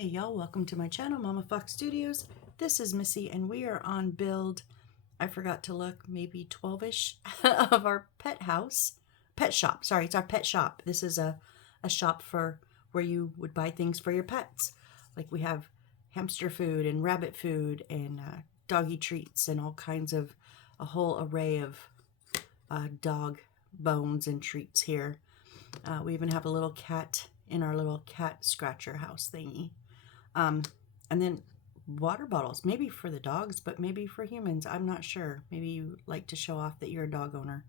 Hey y'all, welcome to my channel, Mama Fox Studios. This is Missy and we are on build, I forgot to look, maybe 12-ish of our pet shop. Sorry, it's our pet shop. This is a shop for where you would buy things for your pets. Like we have hamster food and rabbit food and doggy treats and all kinds of, a whole array of dog bones and treats here. We even have a little cat in our little cat scratcher house thingy. And then water bottles, maybe for the dogs, but maybe for humans. I'm not sure. Maybe you like to show off that you're a dog owner.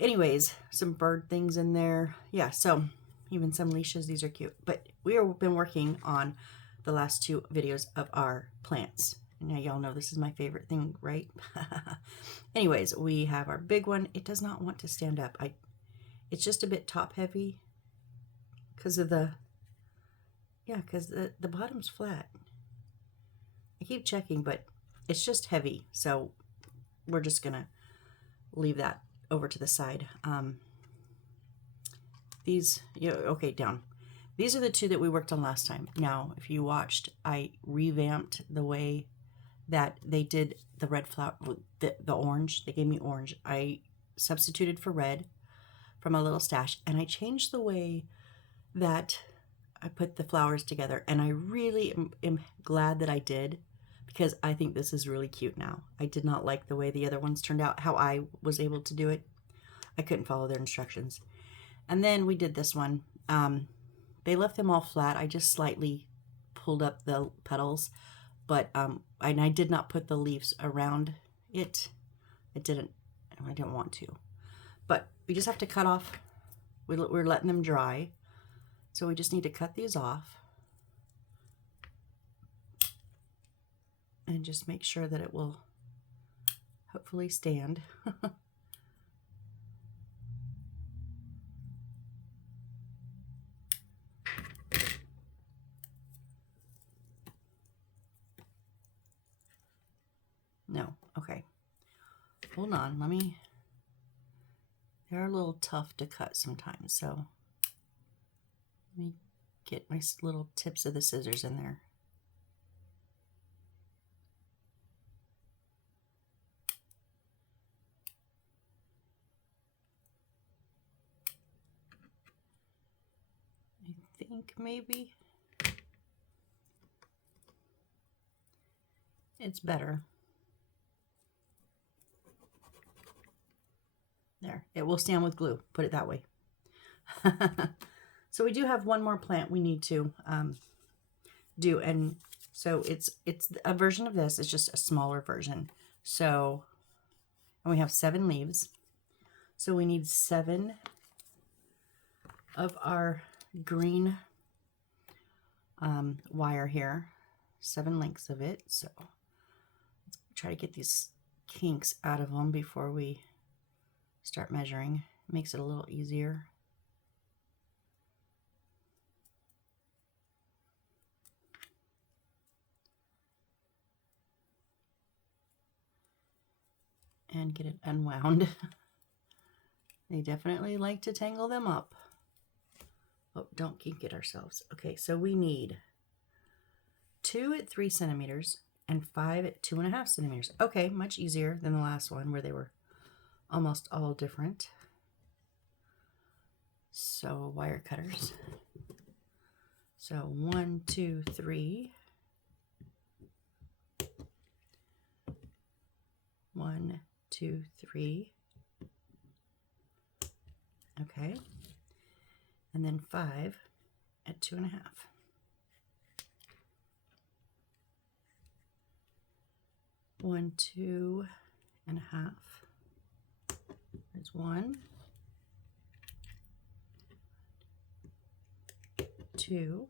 Anyways, some bird things in there. Yeah, so even some leashes. These are cute. But we have been working on the last two videos of our plants. Now y'all know this is my favorite thing, right? Anyways, we have our big one. It does not want to stand up. It's just a bit top heavy because of the bottom's flat. I keep checking, but it's just heavy. So we're just going to leave that over to the side. Okay, down. These are the two that we worked on last time. Now, if you watched, I revamped the way that they did the red flower, the orange. They gave me orange. I substituted for red from a little stash, and I changed the way that I put the flowers together, and I really am glad that I did, because I think this is really cute now. I did not like the way the other ones turned out, how I was able to do it. I couldn't follow their instructions. And then we did this one. They left them all flat. I just slightly pulled up the petals, but and I did not put the leaves around it. I didn't want to. But we just have to cut off. We're letting them dry. So we just need to cut these off and just make sure that it will hopefully stand. No, okay. Hold on, they're a little tough to cut sometimes, so let me get my little tips of the scissors in there. I think maybe it's better. There, it will stand with glue, put it that way. So we do have one more plant we need to do, and so it's a version of this. It's just a smaller version. So, and we have 7 leaves. So we need 7 of our green wire here, 7 lengths of it. So let's try to get these kinks out of them before we start measuring. It makes it a little easier. And get it unwound. They definitely like to tangle them up. Oh, don't kink it ourselves. Okay, so we need 2 at 3 centimeters and 5 at 2.5 centimeters. Okay, much easier than the last one where they were almost all different. So wire cutters. So 1, 2, 3. 1, 2, 3. Okay. And then 5 at 2.5. 1, 2.5. There's 1, 2,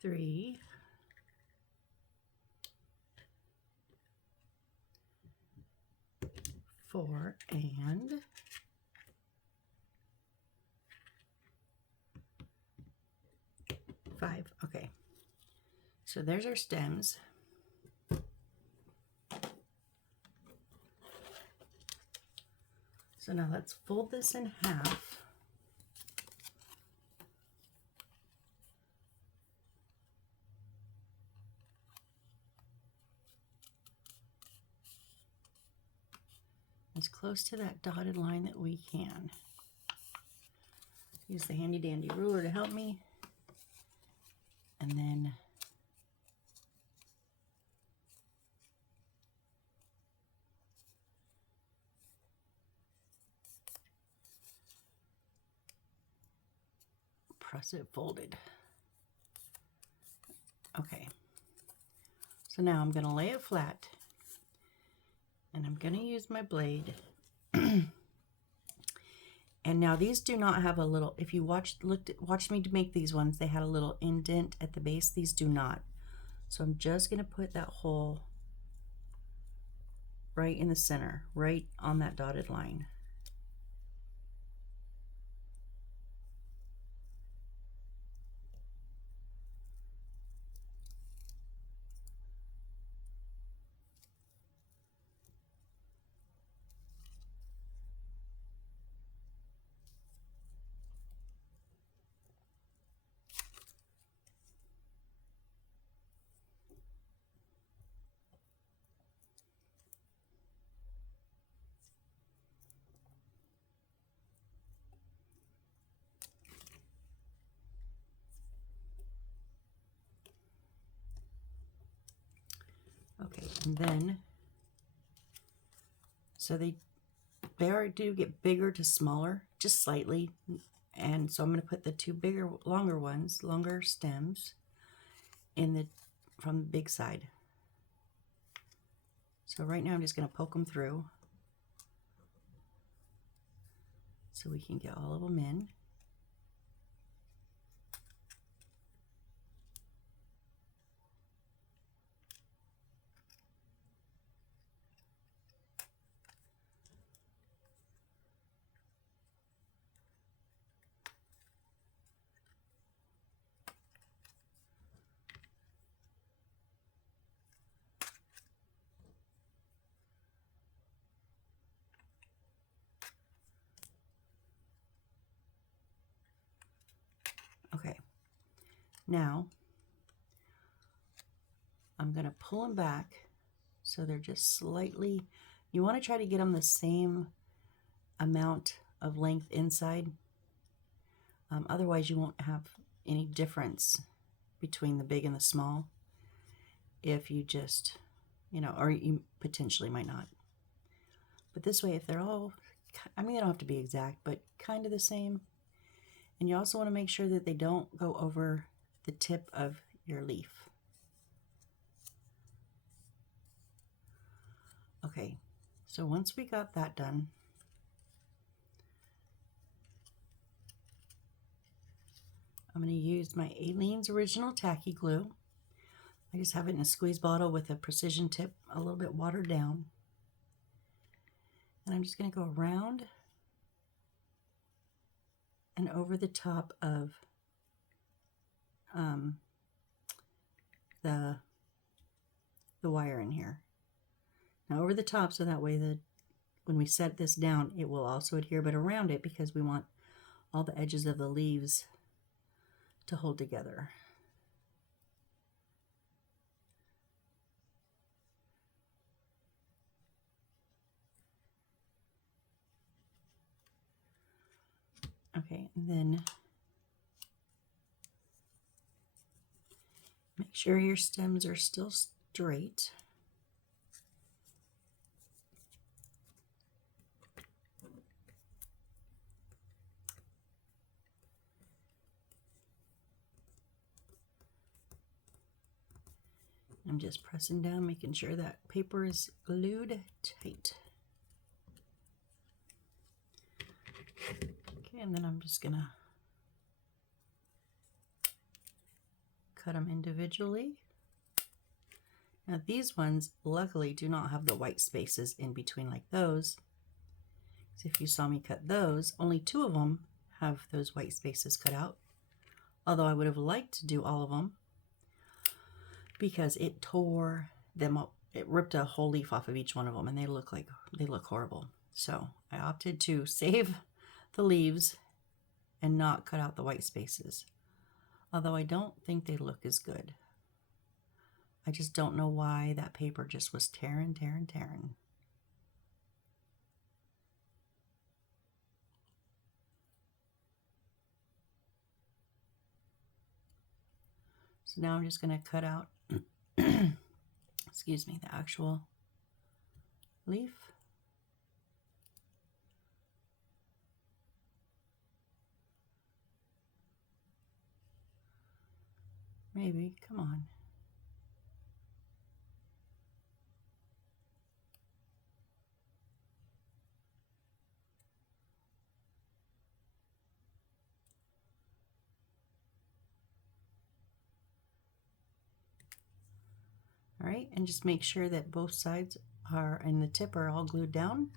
3, 4, and 5. Okay, so there's our stems. So now let's fold this in half. As close to that dotted line that we can. Use the handy dandy ruler to help me. And then press it folded. Okay. So now I'm going to lay it flat. And I'm going to use my blade. And now these do not have a little, if you watched me to make these ones, they had a little indent at the base. These do not. So I'm just going to put that hole right in the center, right on that dotted line. Okay, and then, so they do get bigger to smaller, just slightly. And so I'm going to put the two longer stems from the big side. So right now I'm just going to poke them through so we can get all of them in. Okay, now I'm going to pull them back so they're just slightly, you want to try to get them the same amount of length inside. Otherwise you won't have any difference between the big and the small if you just, or you potentially might not. But this way, if they're all, they don't have to be exact, but kind of the same. And you also want to make sure that they don't go over the tip of your leaf. Okay, so once we got that done, I'm going to use my Aleene's Original Tacky Glue. I just have it in a squeeze bottle with a precision tip, a little bit watered down. And I'm just going to go around and over the top of the wire in here. Now over the top, so that way when we set this down, it will also adhere, but around it, because we want all the edges of the leaves to hold together. Okay, and then make sure your stems are still straight. I'm just pressing down, making sure that paper is glued tight. Okay, and then I'm just gonna cut them individually. Now these ones, luckily, do not have the white spaces in between like those. So if you saw me cut those, only 2 of them have those white spaces cut out. Although I would have liked to do all of them, because it tore them up. It ripped a whole leaf off of each one of them, and they look horrible. So I opted to save the leaves and not cut out the white spaces. Although I don't think they look as good. I just don't know why that paper just was tearing. So now I'm just going to cut out, excuse me, the actual leaf. Maybe, come on. All right, and just make sure that both sides are, and the tip are all glued down.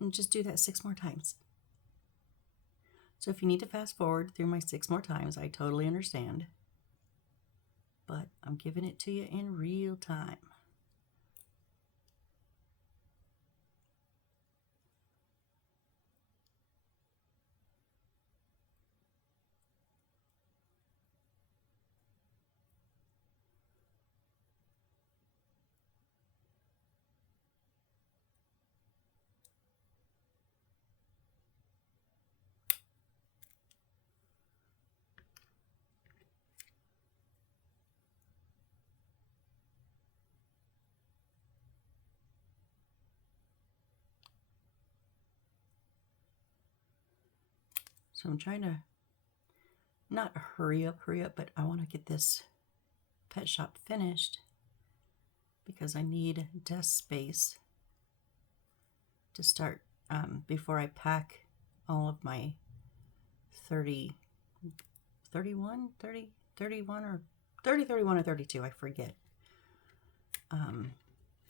And just do that 6 more times. So if you need to fast forward through my 6 more times, I totally understand. But I'm giving it to you in real time. So I'm trying to not hurry up, but I want to get this pet shop finished because I need desk space to start before I pack all of my 31 or 32, I forget,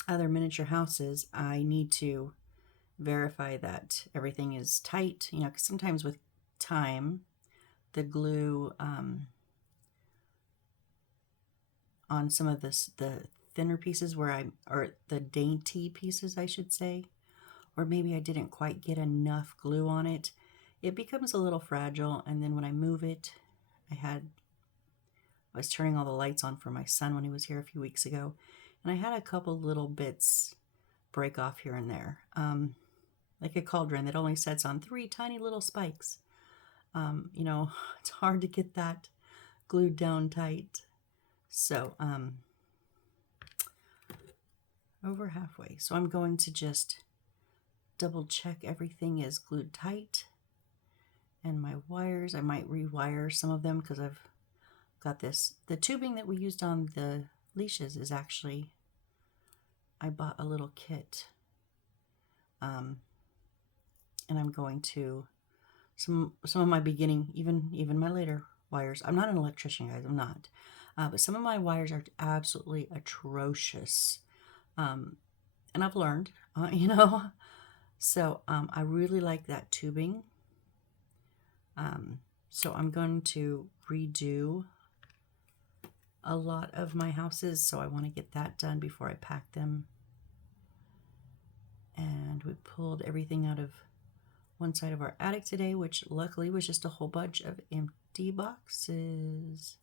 other miniature houses. I need to verify that everything is tight, you know, because sometimes with time, the glue on some of the thinner pieces or the dainty pieces, I should say, or maybe I didn't quite get enough glue on it, it becomes a little fragile. And then when I move it, I was turning all the lights on for my son when he was here a few weeks ago, and I had a couple little bits break off here and there, like a cauldron that only sets on 3 tiny little spikes. You know, it's hard to get that glued down tight. So over halfway. So I'm going to just double check everything is glued tight. And my wires, I might rewire some of them because I've got this. The tubing that we used on the leashes is actually, I bought a little kit. And I'm going to, some of my beginning, even my later wires. I'm not an electrician, guys, I'm not. But some of my wires are absolutely atrocious. And I've learned, you know. So I really like that tubing. So I'm going to redo a lot of my houses. So I want to get that done before I pack them. And we pulled everything out of one side of our attic today, which luckily was just a whole bunch of empty boxes.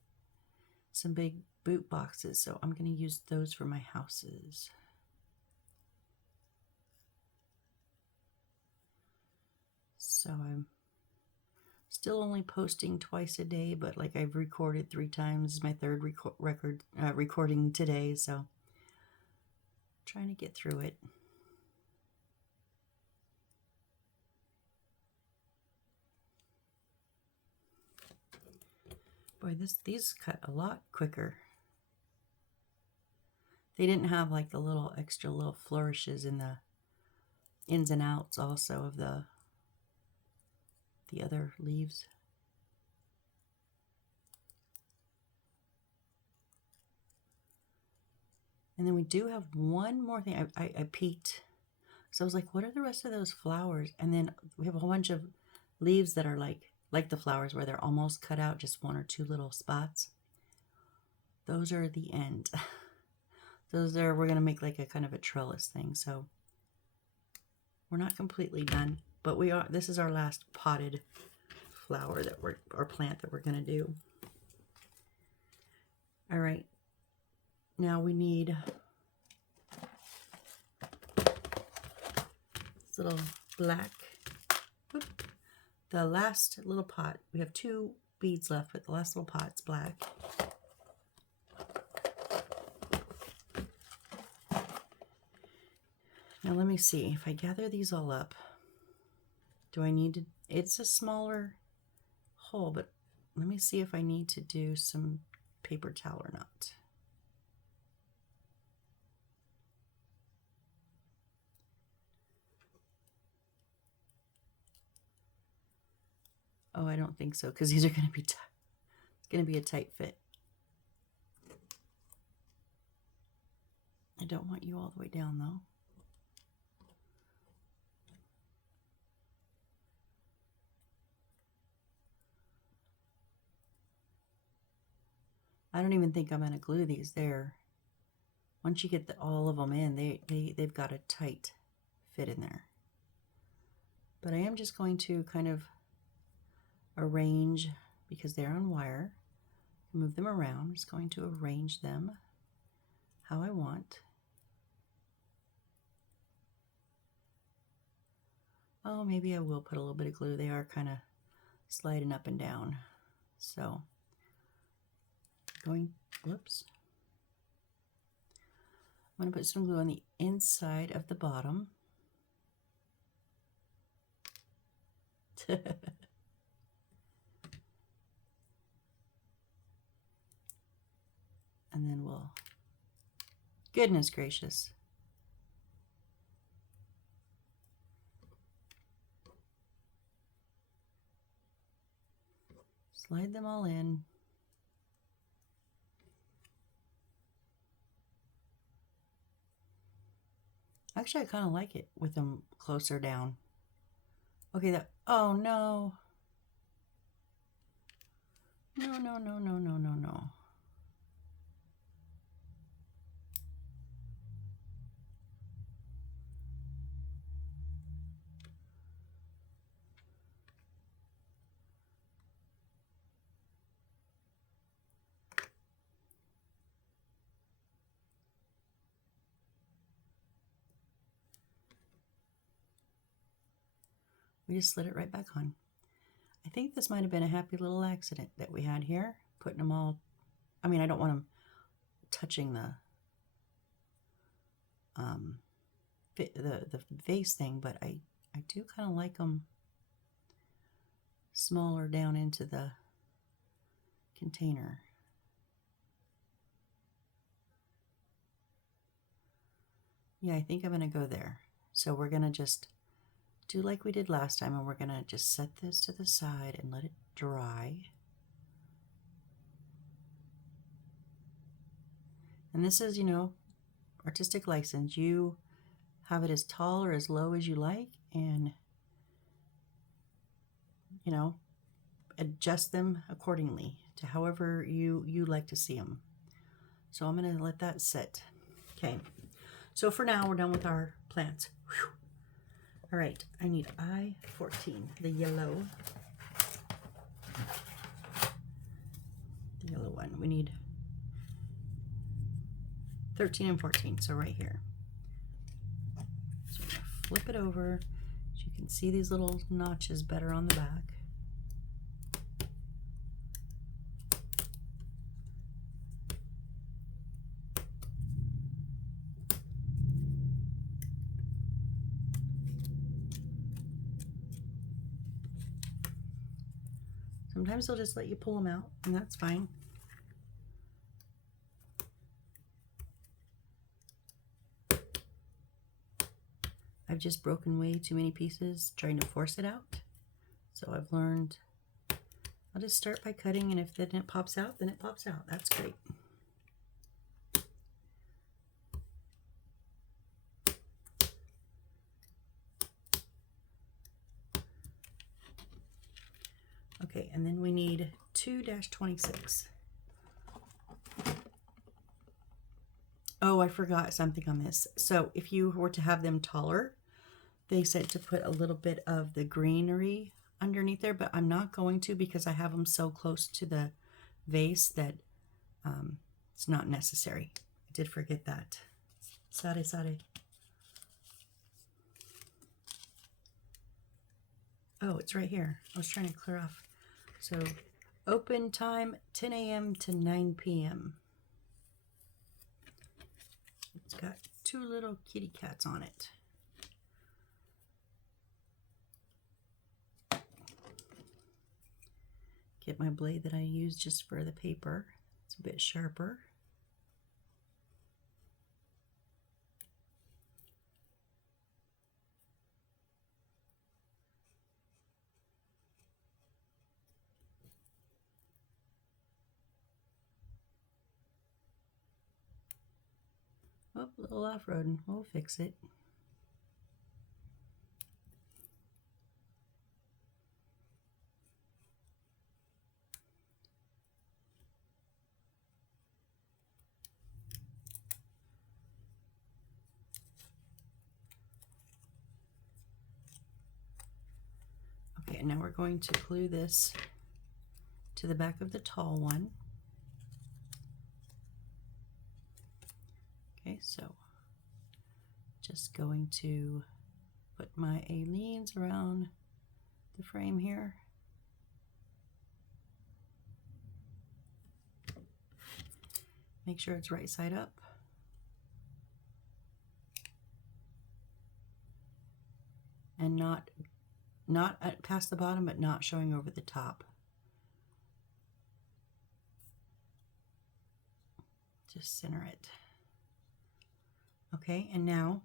Some big boot boxes. So I'm going to use those for my houses. So I'm still only posting twice a day, but like I've recorded 3 times. This is my third recording today, so trying to get through it. Boy, these cut a lot quicker. They didn't have like the little extra little flourishes in the ins and outs also of the other leaves. And then we do have one more thing. I peeked. So I was like, what are the rest of those flowers? And then we have a whole bunch of leaves that are like the flowers where they're almost cut out, just 1 or 2 little spots. Those are the end. those there, we're going to make like a kind of a trellis thing. So we're not completely done, but we are. This is our last potted flower that or plant that we're going to do. All right. Now we need this little black. Whoop, the last little pot. We have 2 beads left, but the last little pot's black. Now let me see, if I gather these all up, do I need to, it's a smaller hole, but let me see if I need to do some paper towel or not. Oh, I don't think so, because these are going to be it's going to be a tight fit. I don't want you all the way down though. I don't even think I'm going to glue these there. Once you get all of them in, they've got a tight fit in there. But I am just going to kind of arrange, because they're on wire, move them around. I'm just going to arrange them how I want. Oh, maybe I will put a little bit of glue. They are kind of sliding up and down. So, whoops. I'm going to put some glue on the inside of the bottom. And then we'll, goodness gracious. Slide them all in. Actually, I kind of like it with them closer down. Okay, oh no. No, no, no, no, no, no, no. We just slid it right back on. I think this might have been a happy little accident that we had here, putting them all, I mean, I don't want them touching the vase thing, but I do kind of like them smaller down into the container. Yeah, I think I'm going to go there. So we're going to just do like we did last time, and we're going to just set this to the side and let it dry. And this is, you know, artistic license. You have it as tall or as low as you like, and, you know, adjust them accordingly to however you like to see them. So I'm going to let that sit. Okay. So for now, we're done with our plants. Whew. All right, I need I-14, the yellow. The yellow one. We need 13 and 14, so right here. So I'm gonna flip it over so you can see these little notches better on the back. Sometimes they'll just let you pull them out, and that's fine. I've just broken way too many pieces trying to force it out. So I've learned, I'll just start by cutting, and if then it pops out, then it pops out. That's great. Okay, and then we need 2-26. Oh, Oh, I forgot something on this. So if you were to have them taller, they said to put a little bit of the greenery underneath there, but I'm not going to because I have them so close to the vase that it's not necessary. I did forget that. Sorry. Oh, it's right here. I was trying to clear off. So open time 10 a.m. to 9 p.m. It's got 2 little kitty cats on it. Get my blade that I use just for the paper. It's a bit sharper. Oh, a little off-roading. We'll fix it. Okay, and now we're going to glue this to the back of the tall one. Okay, so just going to put my A-leans around the frame here. Make sure it's right side up. And not past the bottom, but not showing over the top. Just center it. Okay, and now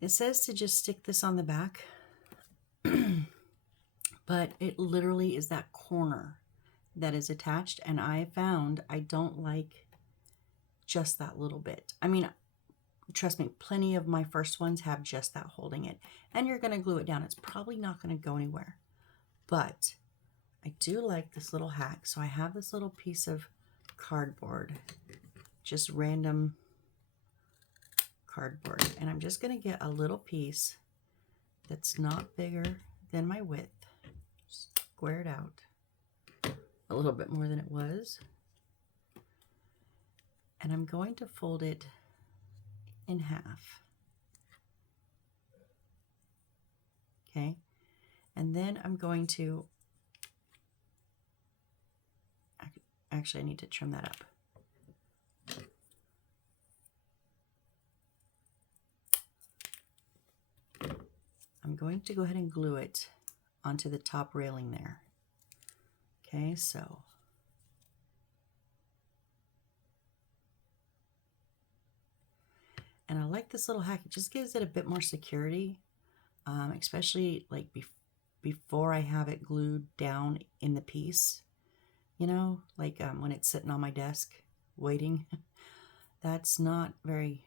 it says to just stick this on the back, but it literally is that corner that is attached, and I found I don't like just that little bit. I mean, trust me, plenty of my first ones have just that holding it, and you're going to glue it down. It's probably not going to go anywhere, but I do like this little hack. So I have this little piece of cardboard, just random cardboard, and I'm just going to get a little piece that's not bigger than my width, square it out a little bit more than it was, and I'm going to fold it in half. Okay, and then I'm going to, actually I need to trim that up. I'm going to go ahead and glue it onto the top railing there. Okay, so and I like this little hack. It just gives it a bit more security, especially like before I have it glued down in the piece. You know, like when it's sitting on my desk waiting. That's not very,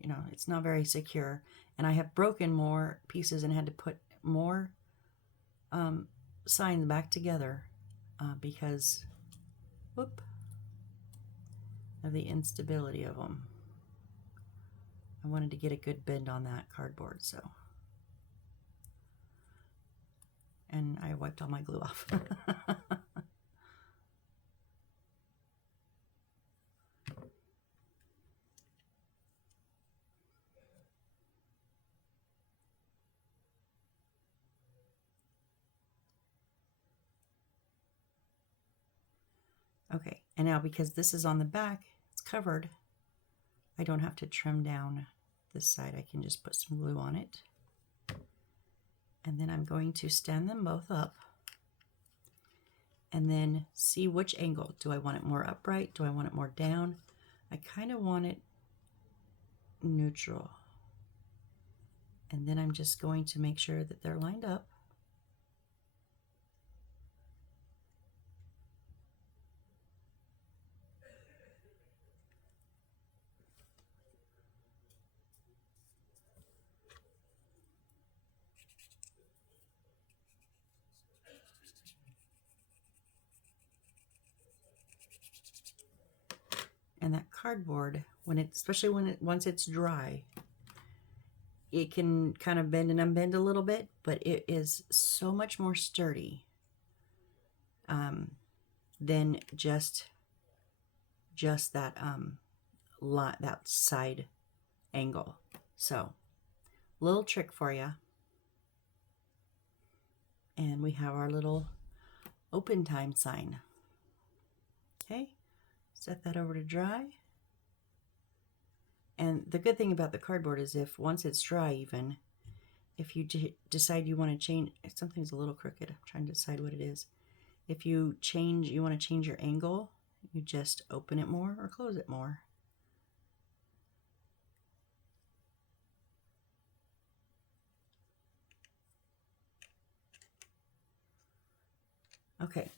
you know, it's not very secure. And I have broken more pieces and had to put more signs back together because, whoop, of the instability of them. I wanted to get a good bend on that cardboard, so. And I wiped all my glue off. Okay, and now because this is on the back, it's covered, I don't have to trim down this side. I can just put some glue on it. And then I'm going to stand them both up and then see which angle. Do I want it more upright? Do I want it more down? I kind of want it neutral. And then I'm just going to make sure that they're lined up. And that cardboard, especially once it's dry, it can kind of bend and unbend a little bit, but it is so much more sturdy than just that that side angle. So, little trick for you. And we have our little open time sign. Okay, set that over to dry. And the good thing about the cardboard is once it's dry, even if you decide you want to change, something's a little crooked. I'm trying to decide what it is. If you want to change your angle, you just open it more or close it more. Okay,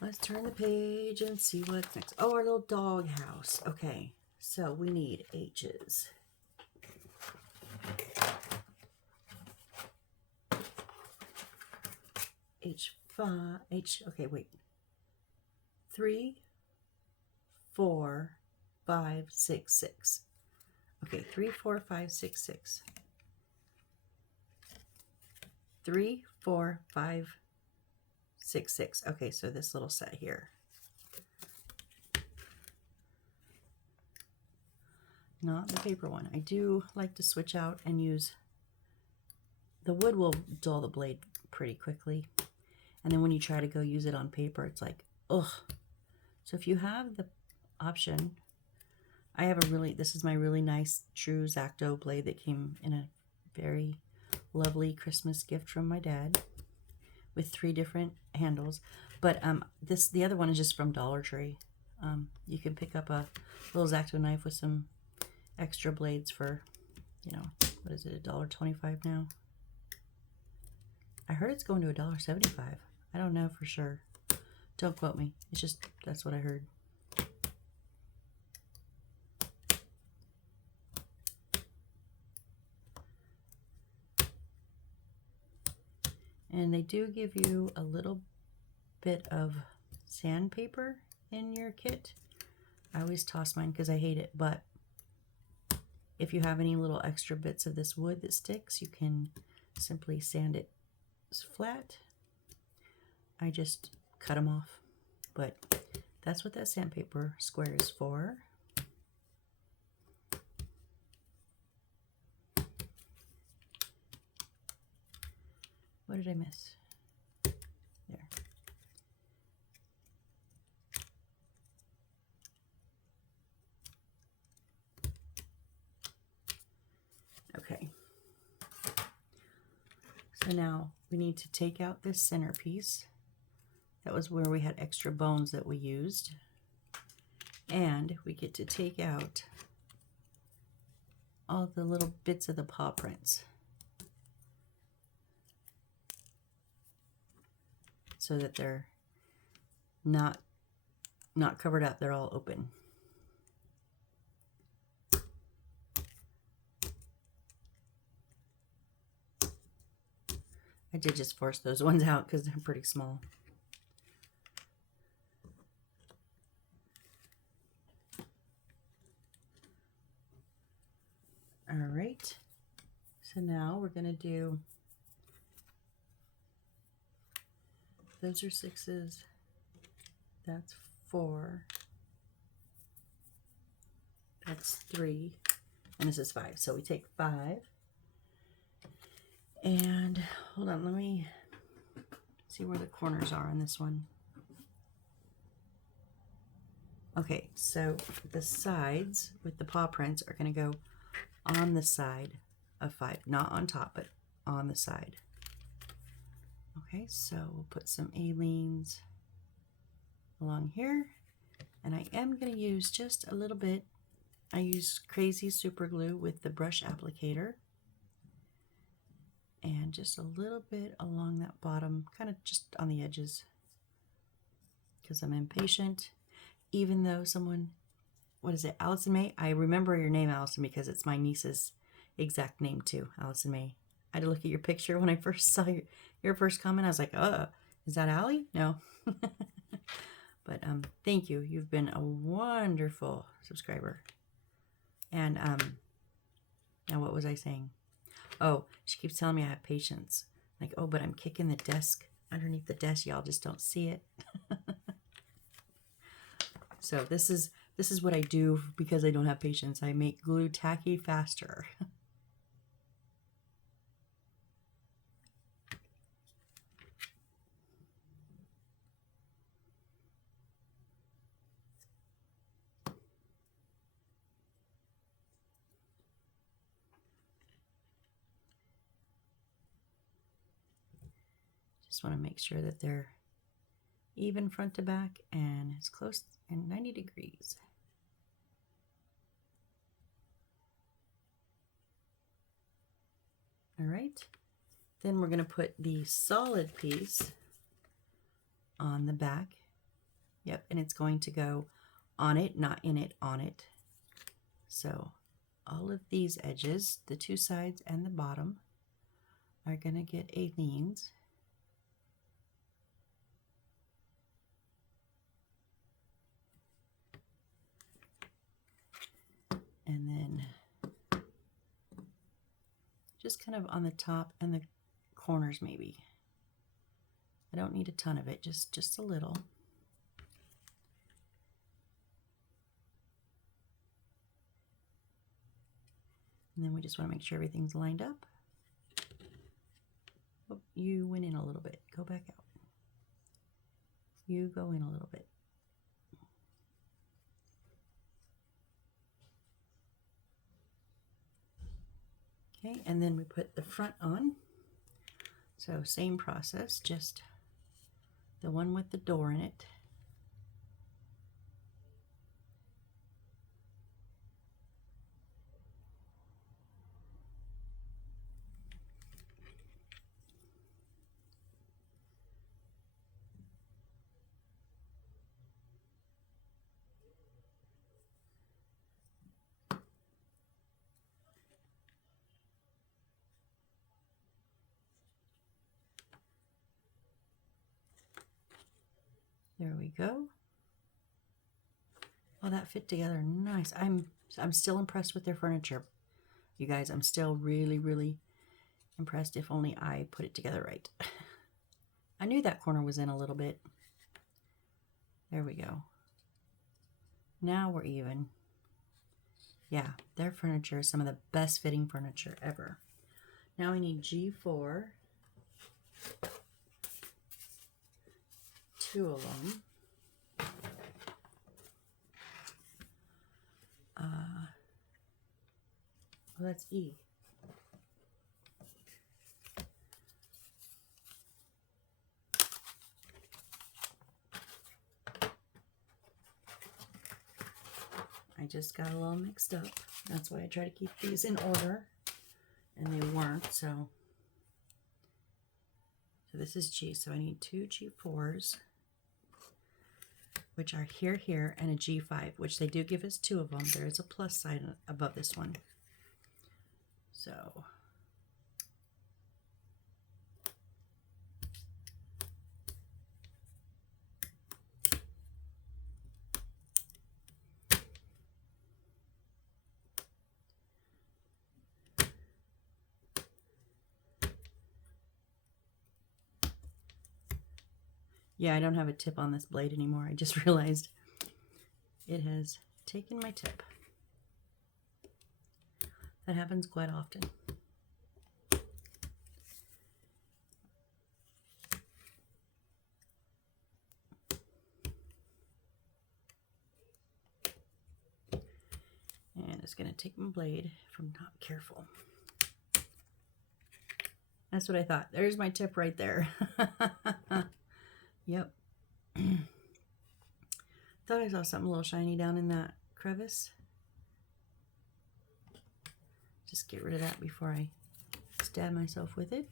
let's turn the page and see what's next. Oh, our little dog house. Okay, so we need H's. Okay, wait. 3, 4, 5, 6, 6. Okay, 3, 4, 5, 6, 6. 3, 4, 5, 6, 6. Okay, so this little set here. Not the paper one. I do like to switch out and use the wood. Will dull the blade pretty quickly, and then when you try to go use it on paper, it's like, ugh. So if you have the option, I have this is my really nice true X-Acto blade that came in a very lovely Christmas gift from my dad with 3 different handles. But the other one is just from Dollar Tree. You can pick up a little X-Acto knife with some extra blades for, what is it, $1.25 now? I heard it's going to $1.75. I don't know for sure. Don't quote me. It's just, that's what I heard. And they do give you a little bit of sandpaper in your kit. I always toss mine because I hate it, but if you have any little extra bits of this wood that sticks, you can simply sand it flat. I just cut them off, but that's what that sandpaper square is for. What did I miss? There. Okay. So now we need to take out this centerpiece. That was where we had extra bones that we used. And we get to take out all the little bits of the paw prints, so that they're not covered up, they're all open. I did just force those ones out because they're pretty small. All right, so now we're going to do, those are 6s, that's 4, that's 3, and this is 5. So we take 5, and hold on, let me see where the corners are on this one. Okay, so the sides with the paw prints are going to go on the side of 5, not on top, but on the side. Okay, so we'll put some A-leans along here, and I am going to use just a little bit. I use Crazy Super Glue with the brush applicator, and just a little bit along that bottom, kind of just on the edges, because I'm impatient. Even though someone, what is it, Allison May? I remember your name, Allison, because it's my niece's exact name too, Allison May. I had to look at your picture when I first saw your first comment. I was like, is that Allie? No. But thank you. You've been a wonderful subscriber. And now what was I saying? Oh, she keeps telling me I have patience. Like, oh, but I'm kicking the desk underneath the desk. Y'all just don't see it. So this is what I do because I don't have patience. I make glue tacky faster. Just want to make sure that they're even front to back and as close and 90 degrees. All right, then we're going to put the solid piece on the back. Yep, and it's going to go on it, not in it, on it. So all of these edges, the two sides and the bottom, are going to get alines. And then just kind of on the top and the corners maybe. I don't need a ton of it, just a little. And then we just want to make sure everything's lined up. Oh, you went in a little bit. Go back out. You go in a little bit. Okay, and then we put the front on. So same process, just the one with the door in it. There we go. Oh, that fit together nice. I'm still impressed with their furniture. You guys, I'm still really, really impressed. If only I put it together right. I knew that corner was in a little bit. There we go. Now we're even. Yeah, their furniture is some of the best fitting furniture ever. Now I need G4. 2 of them. Well, that's E. I just got a little mixed up. That's why I try to keep these in order, and they weren't, so this is G, so I need 2 G4s, which are here, and a G5, which they do give us 2 of them. There is a plus sign above this one. So yeah, I don't have a tip on this blade anymore. I just realized it has taken my tip. That happens quite often. And it's going to take my blade if I'm not careful. That's what I thought. There's my tip right there. Yep. Thought I saw something a little shiny down in that crevice. Just get rid of that before I stab myself with it.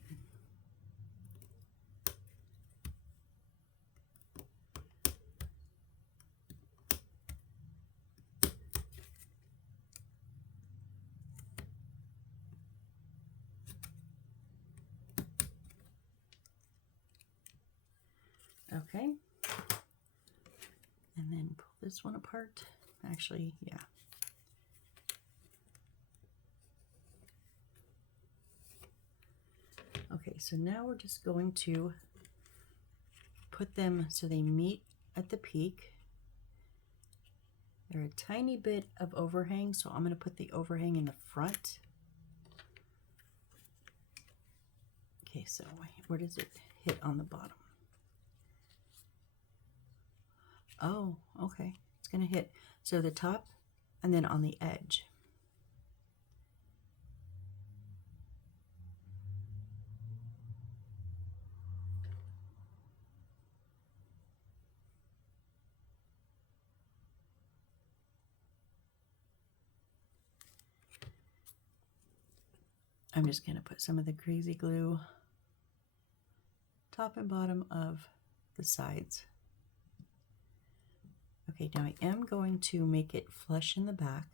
Okay. this one apart. Actually, yeah. Okay, so now we're just going to put them so they meet at the peak. They're a tiny bit of overhang, so I'm going to put the overhang in the front. Okay, so where does it hit on the bottom? Oh, okay. It's going to hit, so the top and then on the edge. I'm just going to put some of the crazy glue top and bottom of the sides. Okay, now I am going to make it flush in the back.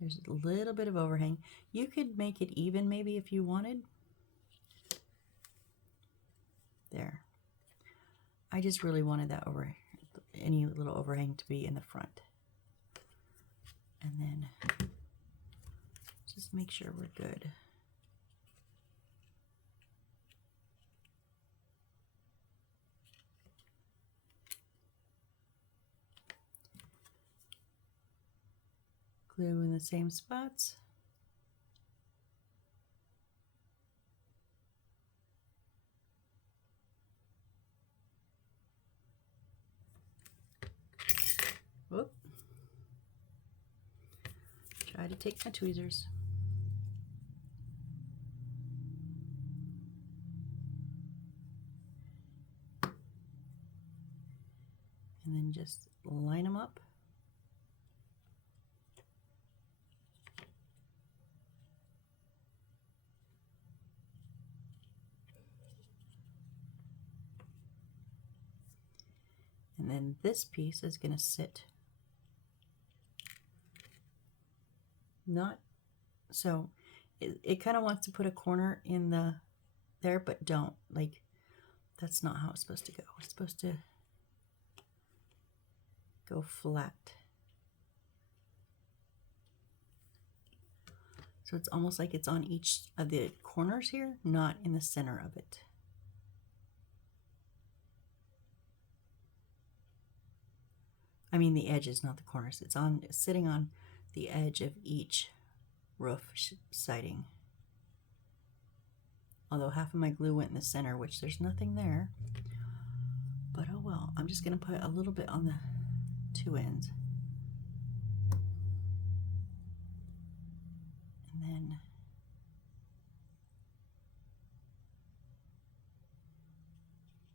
There's a little bit of overhang. You could make it even maybe if you wanted. There. I just really wanted that any little overhang to be in the front. And then just make sure we're good. Glue in the same spots. Whoop. Try to take my tweezers. And then just line them up. And then this piece is going to sit not so it kind of wants to put a corner in there, but don't, like, that's not how it's supposed to go. It's supposed to go flat. So it's almost like it's on each of the corners here, not in the center of it. I mean the edges, not the corners. It's sitting on the edge of each roof siding. Although half of my glue went in the center, which there's nothing there. But oh well, I'm just going to put a little bit on the two ends. And then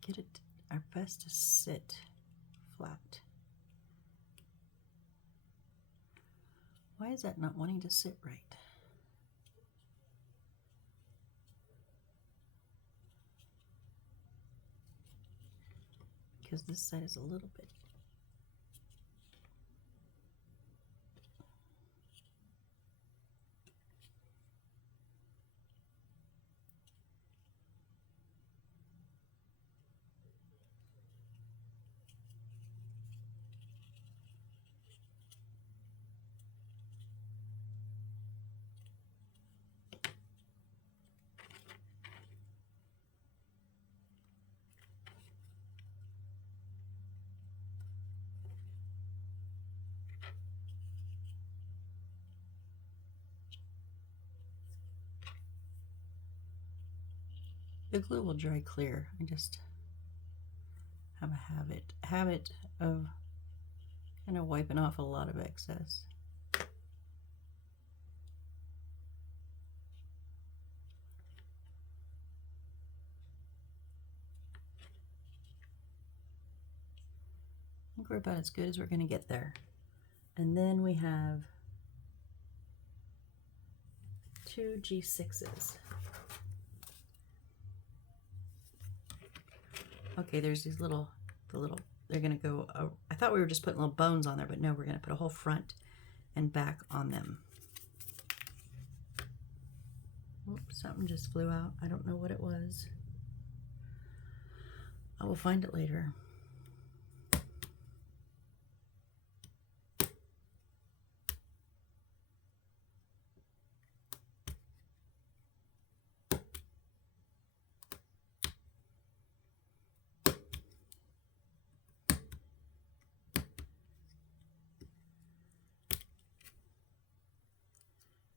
get it our best to sit flat. Why is that not wanting to sit right? Because this side is a little bit. The glue will dry clear. I just have a habit of kind of wiping off a lot of excess. I think we're about as good as we're going to get there. And then we have 2 G6s. Okay, there's these they're going to go, I thought we were just putting little bones on there, but no, we're going to put a whole front and back on them. Oops, something just flew out. I don't know what it was. I will find it later.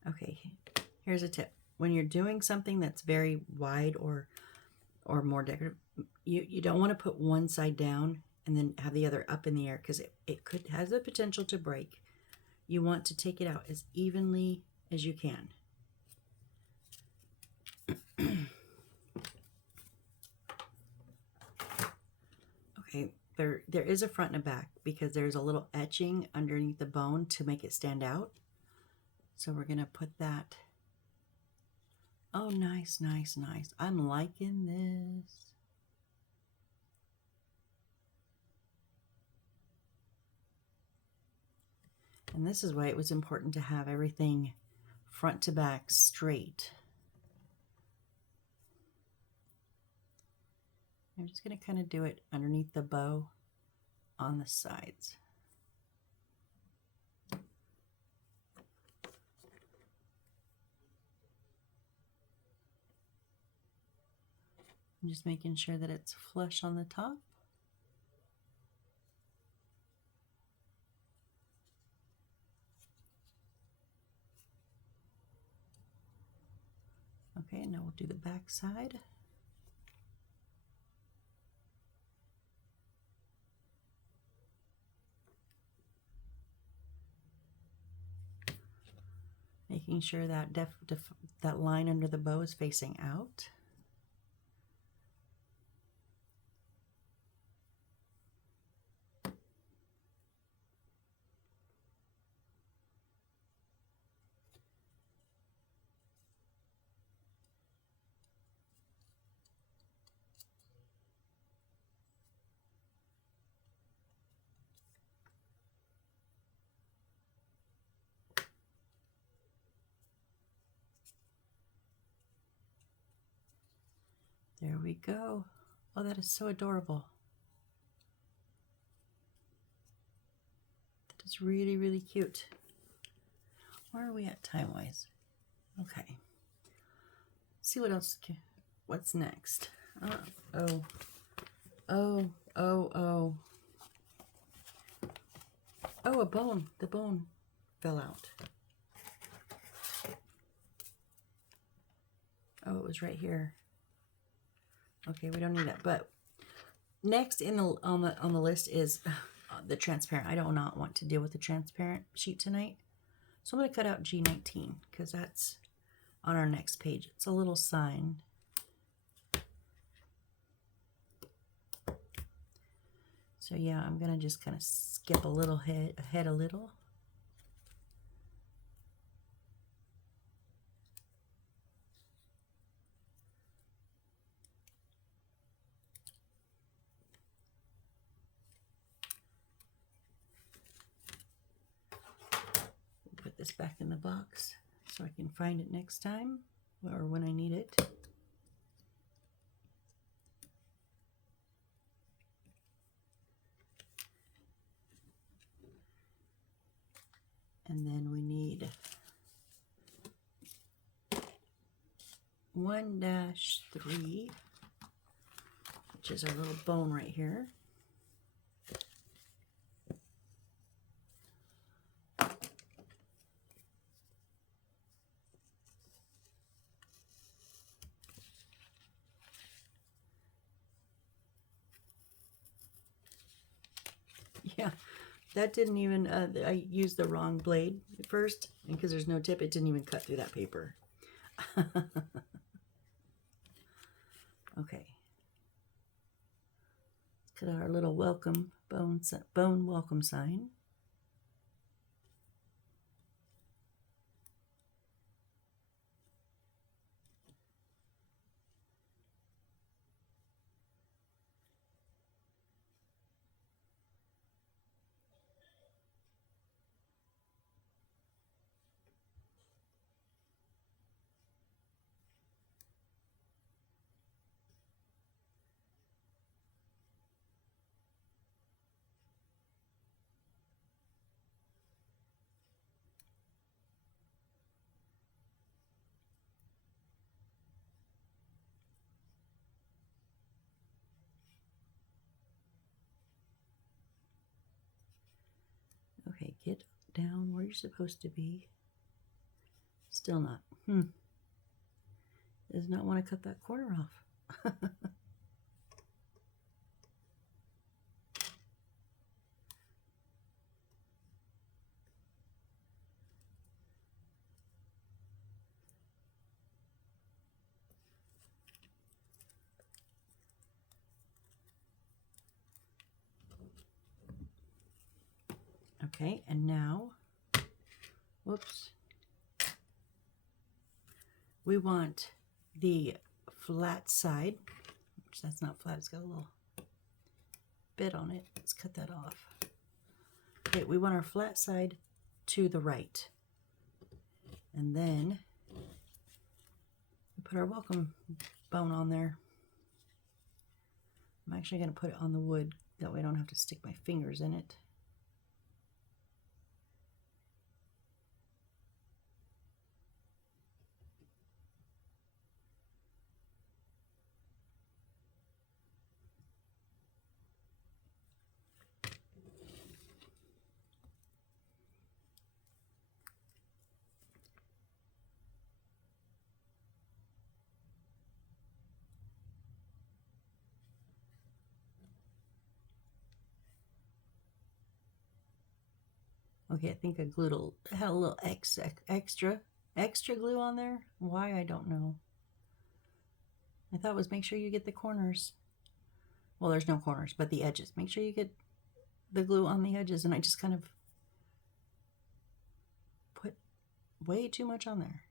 Okay, here's a tip. When you're doing something that's very wide or more decorative, you don't want to put one side down and then have the other up in the air, because it could has the potential to break. You want to take it out as evenly as you can. Okay, there is a front and a back because there's a little etching underneath the bone to make it stand out. So we're going to put that. Oh, nice, nice, nice. I'm liking this. And this is why it was important to have everything front to back straight. I'm just going to kind of do it underneath the bow on the sides. I'm just making sure that it's flush on the top. Okay, now we'll do the back side. Making sure that that line under the bow is facing out. There we go. Oh, that is so adorable. That is really, really cute. Where are we at time-wise? Okay. Let's see what else. What's next? Oh. Oh, a bone. The bone fell out. Oh, it was right here. Okay, we don't need that. But next on the list is the transparent. I do not want to deal with the transparent sheet tonight. So I'm going to cut out G19 because that's on our next page. It's a little sign. So yeah, I'm going to just kind of skip a little ahead a little. Put this back in the box so I can find it next time or when I need it. And then we need 1-3, which is our little bone right here. Yeah, that didn't even, I used the wrong blade at first, and because there's no tip, it didn't even cut through that paper. Okay. Let's cut out our little welcome bone welcome sign. Get down where you're supposed to be. Still not. Does not want to cut that corner off. Okay, and now, whoops, we want the flat side, which that's not flat, it's got a little bit on it. Let's cut that off. Okay, we want our flat side to the right. And then we put our welcome bone on there. I'm actually going to put it on the wood, that way I don't have to stick my fingers in it. Okay, I think I had a little extra glue on there. Why, I don't know. I thought it was make sure you get the corners. Well, there's no corners, but the edges. Make sure you get the glue on the edges, and I just kind of put way too much on there.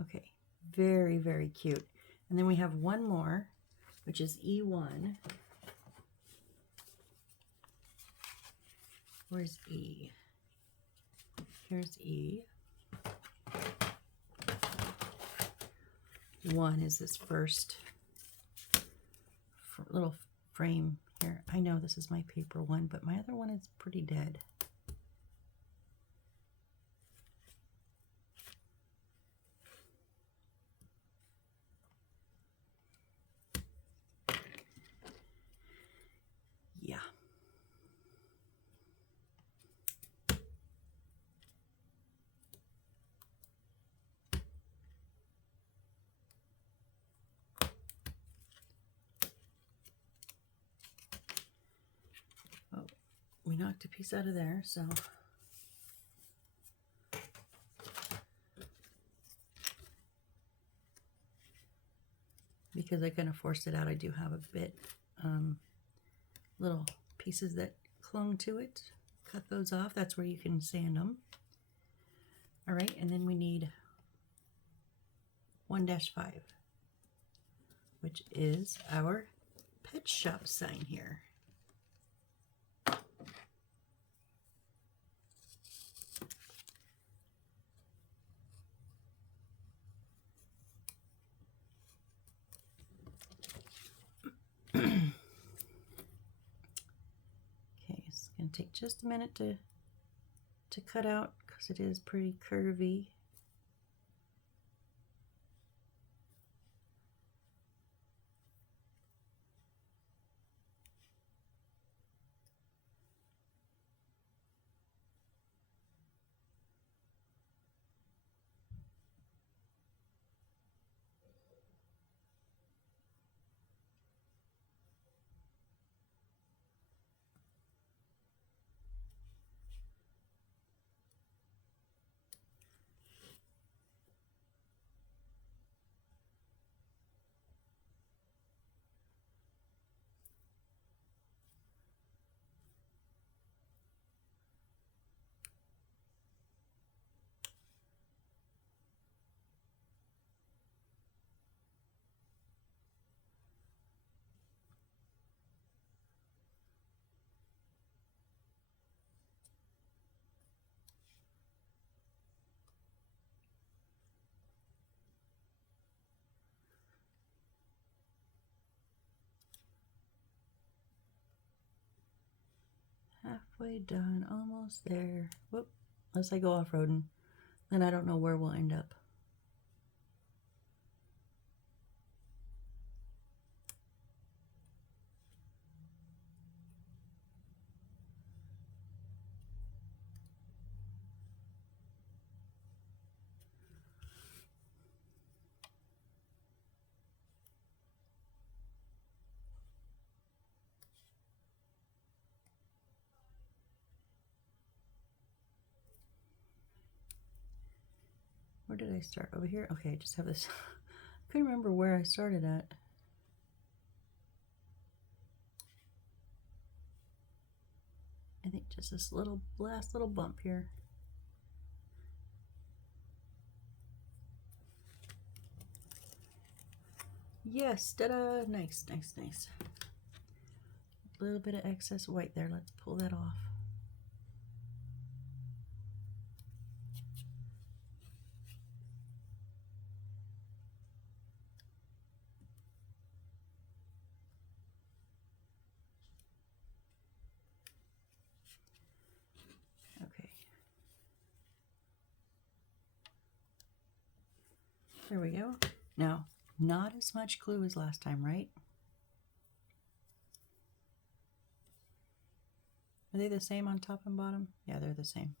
Okay, very, very cute. And then we have one more, which is E1. Where's E? Here's E. 1 is this first little frame here. I know this is my paper one, but my other one is pretty dead. Yeah. Oh, we knocked a piece out of there, so because I kind of forced it out, I do have a bit little pieces that clung to it. Cut those off. That's where you can sand them. All right, and then we need 1-5, which is our pet shop sign here. Okay, it's going to take just a minute to cut out because it is pretty curvy. Halfway done, almost there. Whoop, unless I go off-roading, then I don't know where we'll end up. Where did I start? Over here? Okay, I just have this. I couldn't remember where I started at. I think just this last little bump here. Yes, ta-da! Nice, nice, nice. A little bit of excess white there. Let's pull that off. Okay. There we go. Now, not as much glue as last time, right? Are they the same on top and bottom? Yeah, they're the same.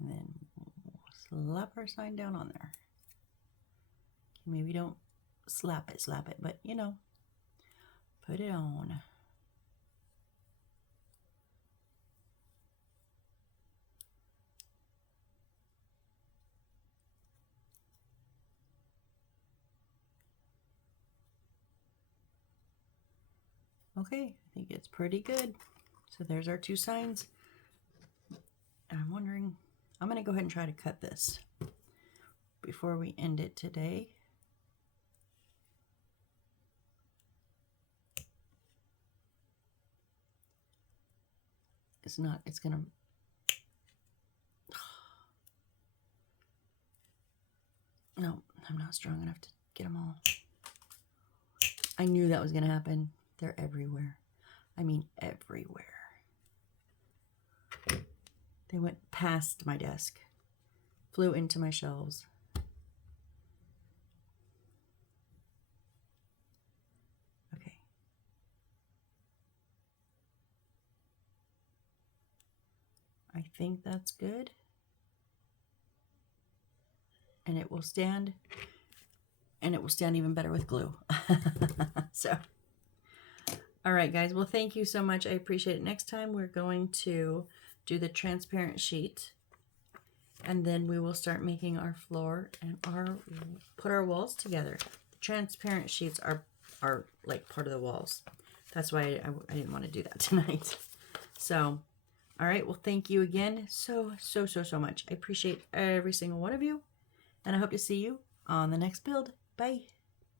And then slap our sign down on there. Maybe don't slap it, but you know, put it on. Okay, I think it's pretty good. So there's our two signs. I'm wondering, I'm going to go ahead and try to cut this before we end it today. It's not, it's going to, no, I'm not strong enough to get them all. I knew that was going to happen. They're everywhere. I mean, everywhere. They went past my desk, flew into my shelves. Okay. I think that's good. And it will stand, and it will stand even better with glue. So, all right, guys. Well, thank you so much. I appreciate it. Next time, we're going to do the transparent sheet, and then we will start making our floor and put our walls together. The transparent sheets are like part of the walls. That's why I didn't want to do that tonight. So, all right. Well, thank you again so much. I appreciate every single one of you, and I hope to see you on the next build. Bye.